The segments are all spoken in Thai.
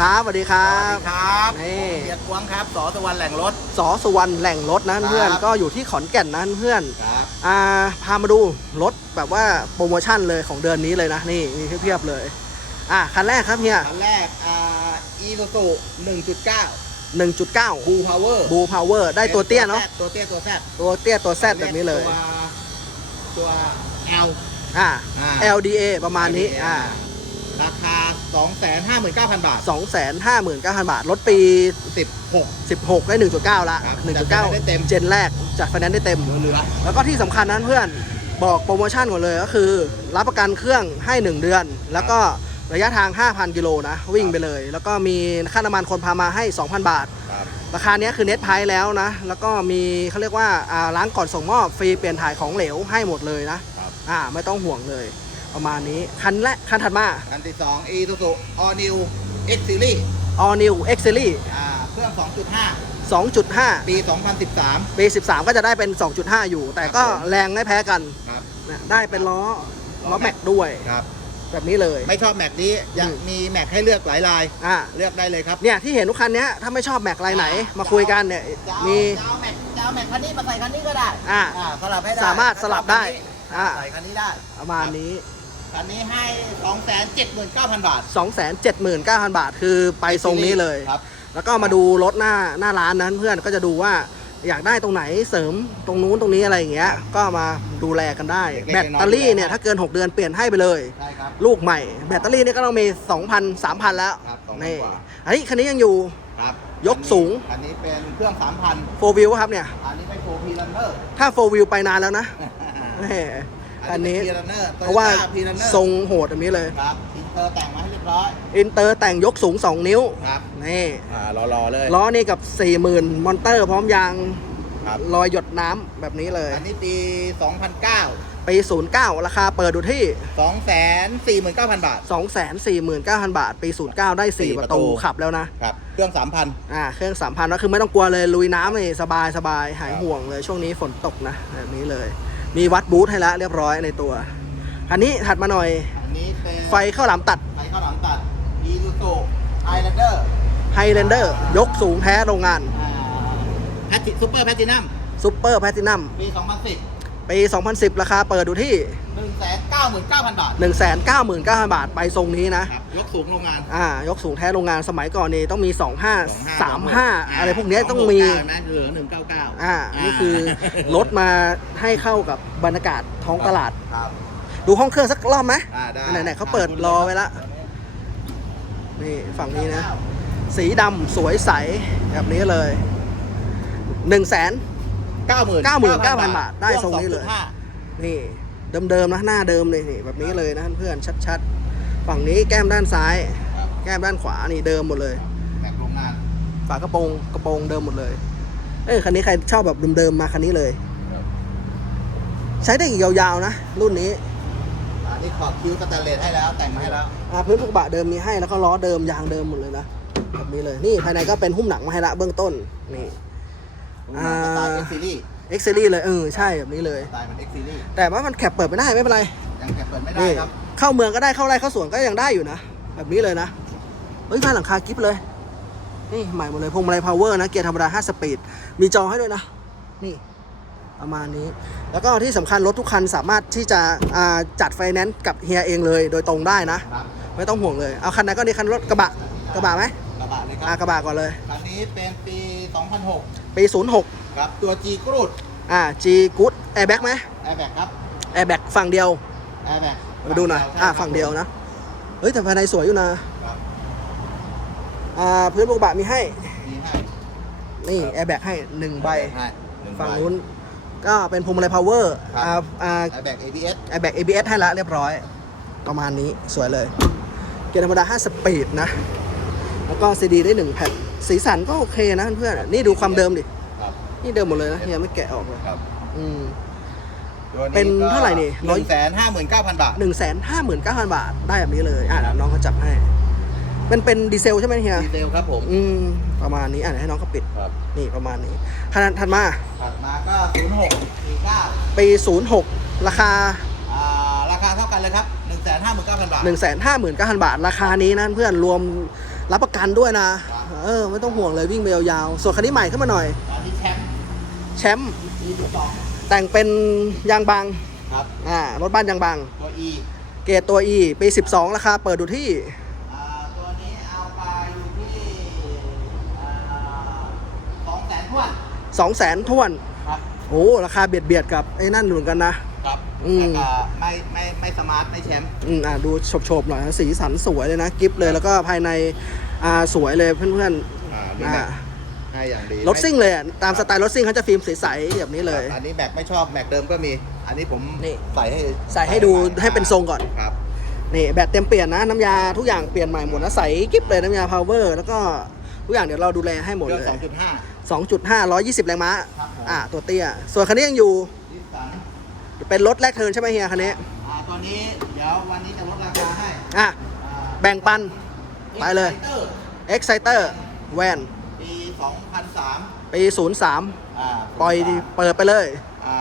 ครับสวัสดีครัสวัสบ ดีครับนี่ ผมเบียร์กวางครับสอสวรรค์แหล่งรถ สอสุวรรณแหล่งรถนะเพื่อนครับก็อยู่ที่ขอนแก่นนะเพื่อนครับอ่าพามาดูรถแบบว่าโปรโมชั่นเลยของเดือนนี้เลยนะนี่มีเพียบๆเลย อะคันแรกครับเฮียคันแรกอ่าอีซูซู1.9 1.9บูพาวเวอร์บูพาวเวอร์ได้ตัวเตี้ยเนาะตัวเตี้ยตัวแซดตัวเตี้ยตัวแซดแบบนี้เลยตัวตัว L อ่า อ่า LDA ประมาณนี้อ่า ราคา 259,000 บาท 259,000 บาท รถปี 16 16 ได้ 1.9 ละ ครับจัดไฟแนนซ์ได้เต็ม1.9เจนแรกจัดไฟแนนซ์ได้เต็ม เหลือแล้วก็ที่สำคัญนั้นเพื่อนบอกโปรโมชั่นก่อนเลยก็คือ รับประกันเครื่องให้ 1 เดือน แล้วก็ระยะทาง 5,000 กิโลนะ วิ่งไปเลย แล้วก็มีค่าน้ำมันคนพามาให้ 2,000 บาทครับ ราคาเนี้ยคือเน็ตไพรแล้วนะ แล้วก็มีเขาเรียกว่าอ่าล้างก่อนส่งมอบฟรีเปลี่ยนถ่ายของเหลวให้หมดเลยนะครับ อ่าไม่ต้องห่วงเลย ประมาณนี้ คันและคันถัดมา คันที่2 Isuzu All New X Series All New X Series อ่าเครื่อง 2.5 2.5 ปี 2013 ปี 13 ก็จะได้เป็น 2.5 อยู่ แต่ก็ครับผมแรงไม่แพ้กันครับนะได้เป็นล้อล้ล้ออแม็กด้วย ครับ แบบนี้เลย ไม่ชอบแม็กนี้ยังอืมมีแม็กให้เลือกหลายลายอ่า เลือกได้เลยครับเนี่ยที่เห็นทุกคันเนี้ยถ้าไม่ชอบแม็กลายไหน มาคุยกันเนี่ยจะเอามี จะเอาแม็กจะเอาแม็กคันนี้มาใส่คันนี้ก็ได้อ่าสลับให้ได้สามารถสลับได้อ่าอ่าใส่คันนี้ได้ ประมาณนี้ คันนี้ให้279,000บาท 279,000 บาทคือไปทรงนี้เลย ครับ แล้วก็มาดูรถหน้าหน้าร้านนั้นเพื่อนก็จะดูว่าอยากได้ตรงไหนเสริมตรงนู้นตรงนี้อะไรอย่างเงี้ย ก็มาดูแลกันได้แบตเตอรี่เนี่ยถ้าเกิน 6 เดือนเปลี่ยนให้ไปเลยใช่ครับ ลูกใหม่ แบตเตอรี่นี่ก็ต้องมี 2,000 3,000 แล้วครับ2,000นี่กว่า อันนี้คันนี้ยังอยู่ ครับยกสูง อันนี้เป็นเครื่อง3,000 4 wheel ครับเนี่ย อันนี้เป็นโฟพีรันเนอร์ถ้า 4 wheel ไปนานแล้วนะแหม อันนี้พีรันเนอร์เพราะว่าพีรันเนอร์ทรงโหดแบบนี้เลยครับอินเตอร์แต่งมาให้เรียบร้อยอินเตอร์แต่งยกสูง 2 นิ้วครับนี่อ่ารอๆเลยล้อนี่กับ 40,000 มอนเตอร์พร้อมยางครับรอยหยดน้ำแบบนี้เลย อันนี้ปี 2009 ปี 09 ราคาเปิดดูที่ 249,000 บาท 249,000 บาท ปี 09 ได้สี่4ประประตูตูขับแล้วนะ ครับ เครื่อง 3,000 อ่า เครื่อง 3,000ก็คือไม่ต้องกลัวเลยลุยน้ำนี่สบายสบายหายห่วงเลยช่วงนี้ฝนตกนะ แบบนี้เลย มีวัดบูธให้แล้วเรียบร้อยในตัวอันนี้ถัดมาหน่อย อันนี้เป็นไฟข้าวหลามตัดไฟข้าวหลามตัด Isuzu Highlander Highlander ยกสูงแท้โรงงานอ่าแพทิซูเปอร์แพทินัมซุปเปอร์แพทินัมปี 2010 ปี 2010 ราคาเปิดดูที่ 199,000 บาท 199,000 บาทไปทรงนี้นะ ครับยกสูงโรงงาน อ่ายกสูงแท้โรงงานสมัยก่อนนี่ต้องมี 25 35 อะไรพวกเนี้ยต้องมีนะเหลือ 199 อ่า นี่คือรถมาให้เข้ากับบรรยากาศท้องตลาด ครับ ดูห้องเครื่องสักรอบไหมอ่าได้ไหนๆเขาเปิดรอไว้ละ นี่ฝั่งนี้นะ สีดำสวยใสแบบนี้เลย1นึ่งแสน90,000 99,000 บาทได้ทรงนี้เลยคอนี่ เดิมๆนะหน้าเดิมเลยนี่แบบนี้เลยนะเพื่อนๆชัดๆ ฝั่งนี้แก้มด้านซ้าย2.5ครับแก้มด้านขวานี่เดิมหมดเลยแม็กโรงงานฝากระโปรงกระโปรงเดิมหมดเลยเออคันนี้ใครชอบแบบเดิมๆมาคันนี้เลย ใช้ได้อีกยาวๆนะ รุ่นนี้อันนี้ขอบคิ้วสแตนเลสให้แล้วแต่งมาให้แล้วอ่าพื้นลูกกระบะเดิมมีให้แล้วก็ล้อเดิมยางเดิมหมดเลยนะแบบนี้เลยนี่ภายในก็เป็นหุ้มหนังมาให้ละเบื้องต้นนี่อ่าสไตล์ X Series X Series เลยเออใช่แบบนี้เลย สไตล์มัน X Series แต่ว่ามันแคปเปิดไม่ได้ไม่เป็นไรยังแกะเปิดไม่ได้นี่ครับเข้าเมืองก็ได้เข้าไร่เข้าสวนก็ยังได้อยู่นะ แบบนี้เลยนะเฮ้ยไฟหลังคากิฟเลย นี่ใหม่หมดเลยพวงมาลัยพาวเวอร์นะเกียร์ธรรมดา5สปีดมีจอให้ด้วยนะ นี่ประมาณนี้ แล้วก็ที่สำคัญรถทุกคันสามารถที่จะอ่าจัดไฟแนนซ์กับเฮียเองเลยโดยตรงได้นะ ครับไม่ต้องห่วงเลย เอาคันไหนก็ดีคันรถกระบะกระบะไหมกระบะเลยคอ่ารับกระบะก่อนเลย คันนี้เป็นปี 2006 ปี 06 ครับ ตัว G กรูดอ่า G Good Airbag ไหมแอร์แบ็กครับ Airbag ฝั่งเดียวแอร์แบ็กมาดูหน่อยอ่าฝั่งเดียวนะ เฮ้ยแต่ภายในสวยอยู่นะ ครับอ่าพื้นลูกกระบะมีให้ มีให้นี่ Airbag ให้หนึ่งใบ ให้หนึ่ฝั่งนู้นก็เป็นพวงมาลัยพาวเวอร์ครับ อ่าอ่า แอร์แบ็ก ABS แอร์แบ็ก ABS ให้ละเรียบร้อย ประมาณนี้สวยเลย เกียร์ธรรมดา 5 สปีดนะ แล้วก็ซีดีได้ 1 แผ่น สีสันก็โอเคนะเพื่อนๆนี่ดูความเดิมดิครับ นี่เดิมหมดเลยนะเฮียไม่แกะออกเลยครับ อืม ตัวเป็นเท่าไหร่นี่หนึ่งแสนห้าหมื่นเก้าพันบาท1 5 9 0 0 0บาทได้แบบนี้เลยอะเดี๋ยวน้องเขาจับให้ มันเป็นดีเซลใช่ไหมเฮียดีเซลครับผม อืม ประมาณนี้อะเดี๋ยวให้น้องเขาปิดครับ นี่ประมาณนี้ขนาดถัดมาถัดมาก็ศูนย์หกสี่เก้าปี06 ราคา อ่า ราคาเท่ากันเลยครับหนึ่งแสนห้าหมื่นเก้าพันบาท 1 5 9 0 0 0 บาท ราคานี้นะเพื่อนรวมรับประกันด้วยนะ เออ ไม่ต้องห่วงเลยวิ่งไปยาวๆส่วนคันนี้ใหม่ขึ้นมาหน่อย อันนี้ แชมป์แชมป์ E สองแต่งเป็นยางบางครับอ่ารถบ้านยางบาง ตัว E เกรดตัว E ปี 12 ราคาเปิดดูที่อ่าตัวนี้เอาไปอยู่ที่สองแสนทวน200,000ท้วนครับโอ้ราคาเบียดเบียดๆกับไอ้นั่นเหมือนกันนะ ครับอืมแต่ก็ไม่ไม่ไม่สมาร์ทไม่แชมป์อืมอ่าดูโฉบๆหน่อยนะสีสันสวยเลยนะกิฟเลยแล้วก็ภายในอ่าสวยเลยเพื่อนอ่าๆนี่อ่าแม็ก ให้อย่างดีรถซิ่งเลยอะตามสไตล์รถซิ่งเขาจะฟิล์มใสๆแบบนี้เลย อันนี้แม็กไม่ชอบแม็กเดิมก็มี อันนี้ผมนี่ ใส่ให้ใส่ให้ดูให้เป็นทรงก่อน ครับนี่แบตเต็มเปลี่ยนนะ น้ำยาทุกอย่างเปลี่ยนใหม่หมดนะใสกิ๊บเลยน้ำยาพาวเวอร์แล้วก็ทุกอย่างเดี๋ยวเราดูแลให้หมดเครื่เลองย 2.5 2.5 120 แรงม้า ครับผม อ่า ตัวเตี้ย ส่วนคันนี้ยังอยู่ นิสสันเป็นรถแรกเทิร์นใช่ไหมเฮียคันนี้ อ่าตัวนี้เดี๋ยววันนี้จะลดราคาให้อะ อ่า แบ่งปัน ไปเลย Exciter Exciter แวนปี 2003 ปี 03 อ่าปล่อยดิเปิดไปเลย อ่า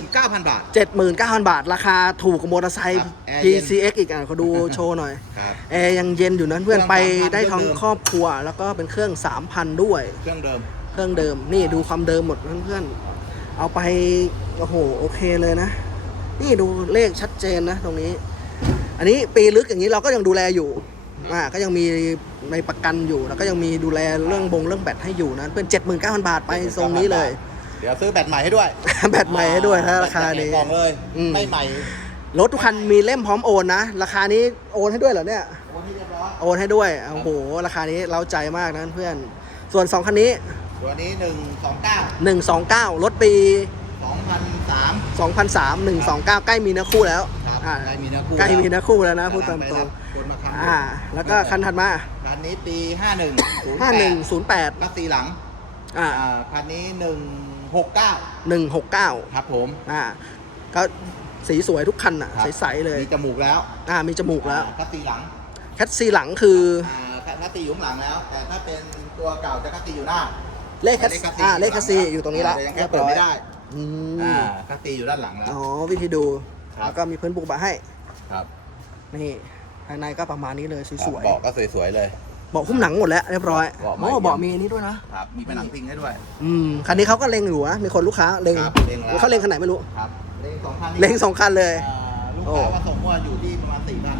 79,000 บาท 79,000 บาท ราคาถูกกว่ามอเตอร์ไซค์ ครับแอร์เย็น PCX อีกอะเขาดูโชว์หน่อย ครับ แอร์ยังเย็นอยู่นะเพื่อนเครื่องไป3,000ได้ทั้งเครื่องเดิม ครอบครัว แล้วก็เป็นเครื่อง 3,000 ด้วย เครื่องเดิม เครื่องเดิมนี่ดูความเดิมหมดเพื่อนๆ เอาไป โอ้โห โอเคเลยนะ นี่ดูเลขชัดเจนนะตรงนี้ อันนี้ปีลึกอย่างนี้เราก็ยังดูแลอยู่ อ่าก็ยังมีในประกันอยู่ แล้วก็ยังมีดูแลเรื่องบงเรื่องแบตให้อยู่นะเพื่อนเจ็ดหมื่นเก้าพันบาทไปทรงนี้เลย เดี๋ยวซื้อแบตใหม่ให้ด้วย แบตใหม่ให้ด้วยนะราคาแบตนี้ใหม่กล่องเลยอืมไม่ใหม่รถทุกคันมีเล่มพร้อมโอนนะ ราคานี้โอนให้ด้วยเหรอเนี่ยวันที่เรียบร้อยโอนให้ด้วยโอ้โหราคานี้เล้าใจมากนะเพื่อน ส่วนสองคันนี้ ตัวนี้ 129หนึ่งสองเก้ารถปี 2003 2003 129 ใกล้มีเนื้อคู่แล้วครับ อ่า ใกล้มีเนื้อคู่ใกล้มีเนื้อคู่แล้วนะพูดตามไปตรรังบคนมาคันอ่า แล้วก็คันถัดมาคันนี้ปี 51 5108กัสซีหลัง อ่า อ่าคันนี้ 169 169 ครับผม อ่า ก็สีสวยทุกคันอะ ครับใสๆเลย มีจมูกแล้วอ่า มีจมูกแล้ว อ่ากัสซีหลังแคทซีหลังคือ อ่ากัสซีอยู่ข้างหลังแล้ว แต่ถ้าเป็นตัวเก่าจะกัสซีอยู่หน้าเลขแคทอ่า เลขแคทซีอยู่ตรงนี้แล้วเดี๋ยวยังแค่เปิดไม่ได้ อือ่ามกัสซีอยู่ด้านหลังแล้ว อ๋อ วิธีดู ครับ แล้วก็มีพื้นบุกบะให้ ครับนี่ภายในก็ประมาณนี้เลยสวยเบาะก็สวยๆเลยๆเบาะหุ้มหนังหมดแล้วเรียบร้อยเบาะใหม่ โอ้เบาะมีอันนี้ด้วยนะ ครับ มีผนังพิงให้ด้วย อืม คันนี้เขาก็เล็งอยู่นะ มีคนลูกค้าเล็งครับเล็งแล้ว เขาเล็งคันไหนไม่รู้ ครับเลงสองคันนี้เล็งสองคันเลย อ่าลูก โอ้ค้ามาส่งเมื่ออยู่ที่ประมาณสี่พัน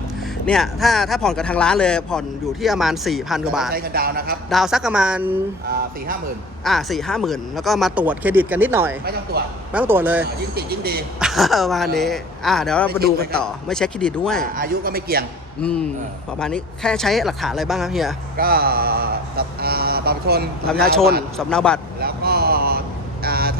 เนี่ยถ้าถ้าผ่อนกับทางร้านเลยผ่อนอยู่ที่ประมาณ4,000กว่าบาทใช้เงินดาวน์นะครับดาวสักประมาณอ่าสี่ห้าหมื่นอ่าสี่ห้าหมื่นแล้วก็มาตรวจเครดิตกันนิดหน่อย ไม่ต้องตรวจไม่ต้องตรวจเลยอ่ายิ่งติดยิ่งดีประมาณนี้ อ่าเดี๋ยวเรามาดูกันต่อไม่เช็คเครดิตด้วยอ่าอายุก็ไม่เกี่ยง อืมเออประมาณนี้แค่ใช้หลักฐานอะไรบ้างครับเฮียก็ตับอ่าบัตรประชาชนบัตรประชาชนสำเนาบัตรแล้วก็อ่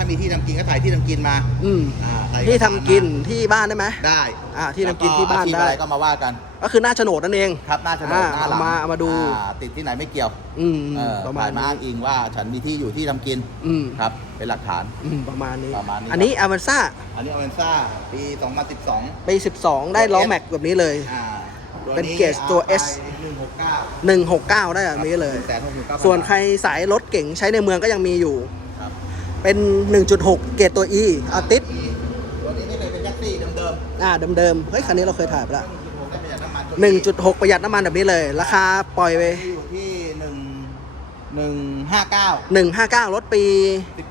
าถ้ามีที่ทำกินก็ถ่ายที่ทำกินมาอืมอ่าถ่ายที่ทำเอกสารกินมาที่บ้านได้ไหม ได้อ่าที่ทำกินที่บ้านแล้วก็อชีพได้อะไรก็มาว่ากัน ก็คือหน้าโฉนดนั่นเอง ครับหน้าโฉนดอ่าหน้าหลังเอามาเอามาดู อ่ติดที่ไหนไม่เกี่ยวอืมเออประมาณถ่ยมานี้อ้างอิงว่าฉันมีที่อยู่ที่ทำกินอืมครับ เป็นหลักฐาน อืมประมาณนี้ ประมาณนี้ อันนี้อเวนซ่าอันนี้อเวนซ่าปี 2012ปี12 ได้ล้อแม็กแบบนี้เลย อ่าเป็นเกรดตัว S 169 169 ได้แบบนี้เลย แต่69,000ส่วนใครสายรถเก่งใช้ในเมืองก็ยังมีอยู่ครับ เป็น 1.6 เกรดตัว E อาติสตัวนี้ไม่เคยเป็นยักษ์ซี่เดิมอ่าเดิมๆ เฮ้ย คันนี้เราเคยถ่ายไปๆแล้ว1.6ได้ประหยัดน้ำมัน1.6 ประหยัดน้ำมันแบบนี้เลย ราคาปล่อยไป อยู่ที่1 159 159 รถปี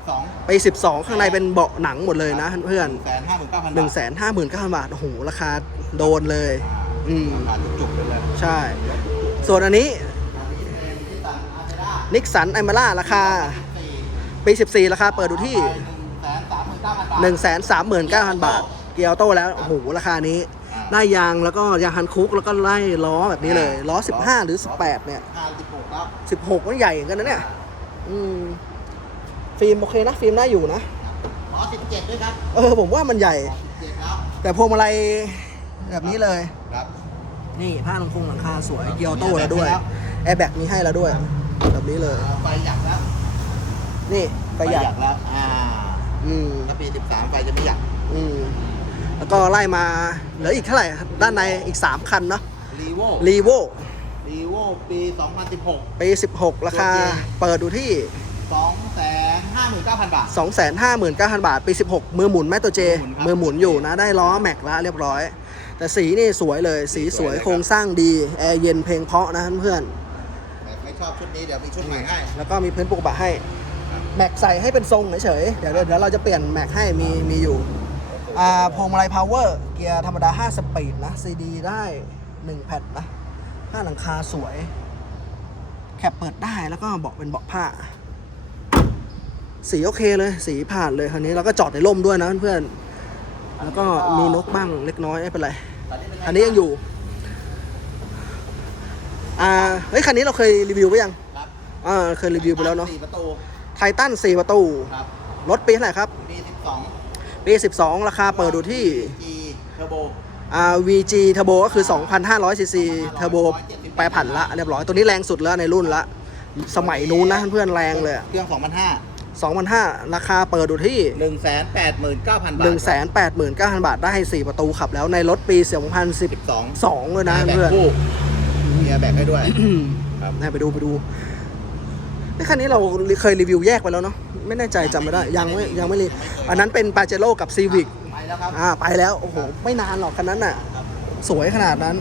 12ปี12 ข้างในเป็นเบาะหนังหมดเลยนะเพื่อน159,000 159,000บาท โอ้โห ราคาโดนเลย อืม ราคาจุกๆไปเลยใช่ ส่วนอันนี้ที่ตันอาเซด้านิกสันไอมาร่าราคา ปี 14 ราคาเปิดดูที่139,000บาท139,000 บาท เกียร์ออโต้แล้ว โอ้โห ราคานี้ ได้ยางแล้วก็ยางฮันคุก แล้วก็ไล่ล้อแบบนี้เลย ล้อ 15 หรือ 18 เนี่ย56ครับ16มันใหญ่เหมือนกันนะเนี่ย อืม ฟิล์มโอเคนะ ฟิล์มน่าอยู่นะ ล้อ 17 ด้วยครับ เออ ผมว่ามันใหญ่17แล้วแต่พวงมาลัยแบบนี้เลย ครับนี่ผ้าลงคงหลังคาสวยเกียร์ออโต้แล้วด้วยแอร์แบ็กมีให้แล้วด้วย แบบนี้เลยไฟหยักแล้ว นี่ประหยัดแล้ว อ่าอืมถ้าปี 13 ไฟจะไม่หยักอืมแล้วก็ไล่มาเหลืออีกเท่าไหร่ด้านในอีก 3 คันเนาะรีโวรีโวรีโวปี 2016 ปี 16 ราคาเปิดดูที่ 259,000 บาท 259,000 บาท ปี 16 มือหมุนแมตโตเจมือหมุนครับมือหมุนอยู่นะ ได้ล้อแม็กแล้วเรียบร้อย แต่สีนี่สวยเลย สีสวยสวยเลยครับโครงสร้างดี แอร์เย็นเพลงเพราะนะเพื่อนแต่ชอบชุดนี้เดี๋ยวมีชุดใหม่ให้ แล้วก็มีพื้นปูกระบะให้ แม็กใส่ให้เป็นทรงเฉยๆเดี๋ยวเดี๋ยวเราจะเปลี่ยนแม็กให้มีมีอยู่อ่าพวงมาลัยพาวเวอร์เกียร์ธรรมดา 5 สปีดนะ CD ได้ 1 แผ่นนะผ้าหลังคาสวย แคปเปิดได้แล้วก็เบาะเป็นเบาะผ้า สีโอเคเลย สีผ่านเลยคันนี้แล้วก็จอดในร่มด้วยนะเพื่อนๆแล้วก็มีนกบ้างเล็กน้อยไม่เป็นไร อันนี้ยังอยู่ อ่า เฮ้ย คันนี้เราเคยรีวิวไปยัง ครับ อ่า เคยรีวิวไปแล้วเนาะสี่ประตู ไททัน4ประตู ครับรถปีเท่าไหร่ครับมีสิบสองปี 12 ราคาเปิดดูที่ G Turbo อ่า VG Turbo ก็คือ 2,500 cc Turbo แปรผันละเรียบร้อย ตัวนี้แรงสุดแล้วในรุ่นละ สมัยนู้นนะเพื่อนๆแรงเลยอะเครื่องสองพันห้า2,500 ราคาเปิดดูที่หนึ่งแสนแปดหมื่นเก้าพันบาท189,000 บาทได้ 4 ประตูขับแล้วในรถปีสิบสอง2012 เลยนะแบเพื่อนคู่เมียแบกให้ด้วย ครับ นะไปดูไปดู นี่คันนี้เราเคยรีวิวแยกไปแล้วเนาะไม่แน่ใจจำไม่ได้ยังไม่ยังไม่รีอันนั้นเป็นปาเจโร่กับซีวิกไปแล้วครับอ่าไปแล้วโอ้โหไม่นานหรอกคันนั้นน่ะ สวยขนาดนั้น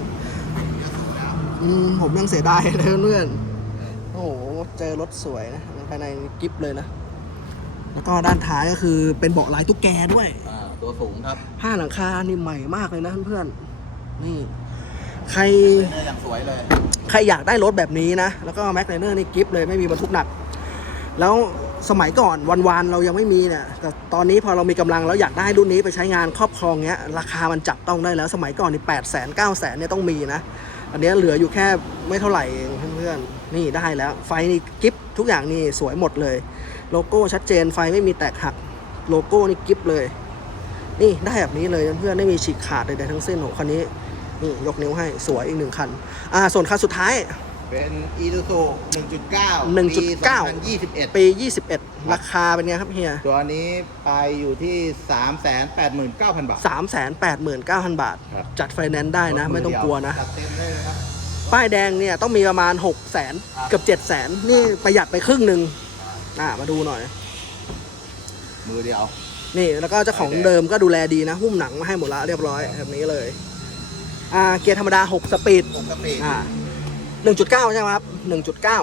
อืมผมยังเสียดายเลยเพื่อนๆโอ้โหเจอรถสวยนะภายในกิฟเลยนะ แล้วก็ด้านท้ายก็คือเป็นเบาะลายตุ๊กแกด้วยอ่าตัวสูงครับผ้าหลังคานี่ใหม่มากเลยนะเพื่อนๆนี่ ใครเนื้ออย่างสวยเลย ใครอยากได้รถแบบนี้นะ แล้วก็แม็กไนเนอร์นี่กิฟเลยไม่มีบรรทุกหนัก แล้วสมัยก่อนวันๆเรายังไม่มีเนี่ยแต่ตอนนี้พอเรามีกำลังแล้วอยากได้รุ่นนี้ไปใช้งานครอบครองเงี้ยราคามันจับต้องได้แล้ว สมัยก่อนนี่แปดแสนเก้าแสนเนี่ยต้องมีนะ อันเนี้ยเหลืออยู่แค่ไม่เท่าไหร่เองเพื่อนๆนี่ได้แล้ว ไฟนี่กิฟทุกอย่างนี่สวยหมดเลย โลโก้ชัดเจนไฟไม่มีแตกหักโลโก้นี่กิฟเลย นี่ได้แบบนี้เลยเพื่อนๆไม่มีฉีกขาดใดๆทั้งสิ้นโหคันนี้ นี่ยกนิ้วให้สวยอีกหนึ่งคัน อ่า ส่วนคันสุดท้าย เป็น e s u z u 1.9 1.9ปี2021ปี 21 ราคาเป็นไงครับเฮีย ตัวนี้ไปอยู่ที่ 389,000 บาท 389,000 บาทครับจัดไฟแนนซ์ได้นะ ไม่ต้องกลัวนะจัดเต็มได้เลยครับป้ายแดงเนี่ยต้องมีประมาณ 6 0 0 0 0 0เกือบ7 0 0 0 0นี่ประหยัดไปครึ่งหนึ่งอ่ามาดูหน่อย มือเดียว นี่แล้วก็เจ้าของเดิมก็ดูแลดีนะ หุ้มหนังมาให้หมดละเรียบร้อยแบบนี้เลย อ่าเกียร์ธรรมดา 6 สปีดปกติอ่า1.9 ใช่ไหมครับ1.9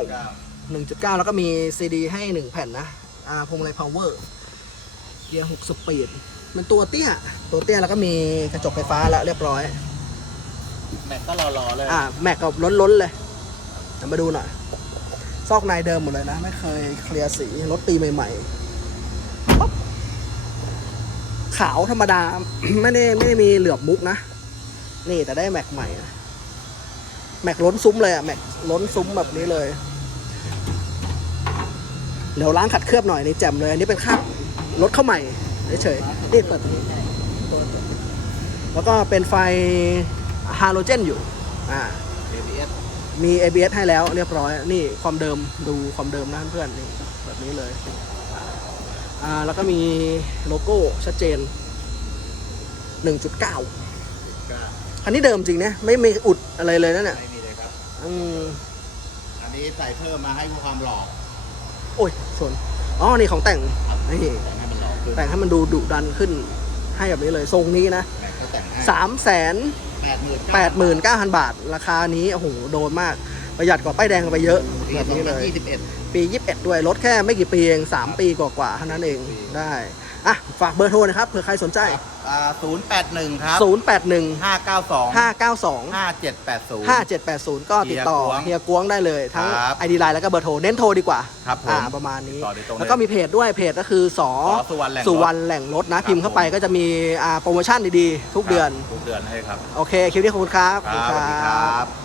1.9 แล้วก็มีซีดีให้ 1 แผ่นนะ อ่าพวงมาลัยพาวเวอร์ เกียร์ 6 สปีด มันตัวเตี้ย ตัวเตี้ยแล้วก็มีกระจกไฟฟ้าแล้วเรียบร้อย แม็กก็รอๆเลย อ่า แม็กกับล้นๆเลยเดี๋ยวมาดูหน่อย ซอกในเดิมหมดเลยนะ ไม่เคยเคลียร์สี รถปีใหม่ๆปั๊บขาวธรรมดา ไม่ได้ไม่ได้มีเหลือบมุกนะ นี่แต่ได้แม็กใหม่นะแม็กล้นซุ้มเลยอะแม็กล้นซุ้มแบบนี้เลยเดี๋ยวล้างขัดเคลือบหน่อยนี่แจ่มเลย อันนี้เป็นค่ารถเข้าใหม่เฉยๆนี่เปิดแล้วก็เป็นไฟฮาโลเจนอยู่อ่า ABS มี ABS ให้แล้วเรียบร้อย นี่ความเดิมดูความเดิมนะเพื่อนนี่แบบนี้เลยอ่าแล้วก็มีโลโก้ชัดเจน 1.9 คันนี้เดิมจริงนะไม่มีอุดอะไรเลยนะเนี่ยไม่มีเลยครับ อืมอันนี้ใส่เพิ่มมาให้ความหล่อโอ้ยส่วนอ๋อนี่ของแต่งครับนี่แต่งให้มันหล่อขึ้นแต่งให้มันดูดุดันขึ้น ให้แบบนี้เลยทรงนี้นะแม็กก็แต่งให้สามแสนแปดหมื่นแปดหมื่นเก้าพันบาท ราคานี้โอ้โหโดนมาก ประหยัดกว่าป้ายแดงไปเยอะปีแบบสองนี้พัเลนยยี่สิบเอ็ดปี 21 ด้วย รถแค่ไม่กี่ปีเอง 3 ปีกว่าๆเท่านั้นเองได้ อะฝากเบอร์โทรนะครับเผื่อใครสนใจอ่าศูนย์แปดหนึ่งครับ081 ห้าเก้าสอง592 ห้าเจ็ดแปดศูนย์ 5780 ก็ติดต่อเฮีเฮียยกกววงงได้เลย ทั้งครับ ID Line แล้วก็เบอร์โทร เน้นโทรดีกว่าครับผมอ่าประมาณนี้ ติดต่อโดยตรงเลยแล้วก็มีเพจด้วยเพจก็คือสอสอสุวรรณแหล่งรถสุวรรณแหล่งรถนะพิมพ์เข้าไปก็จะมีอ่าโปรโมชั่นดีๆ ทุกเดือนทุกเดือนให้ครับโอเค คลิปนี้ขอบคุณครับ ครับสวัสดีครับ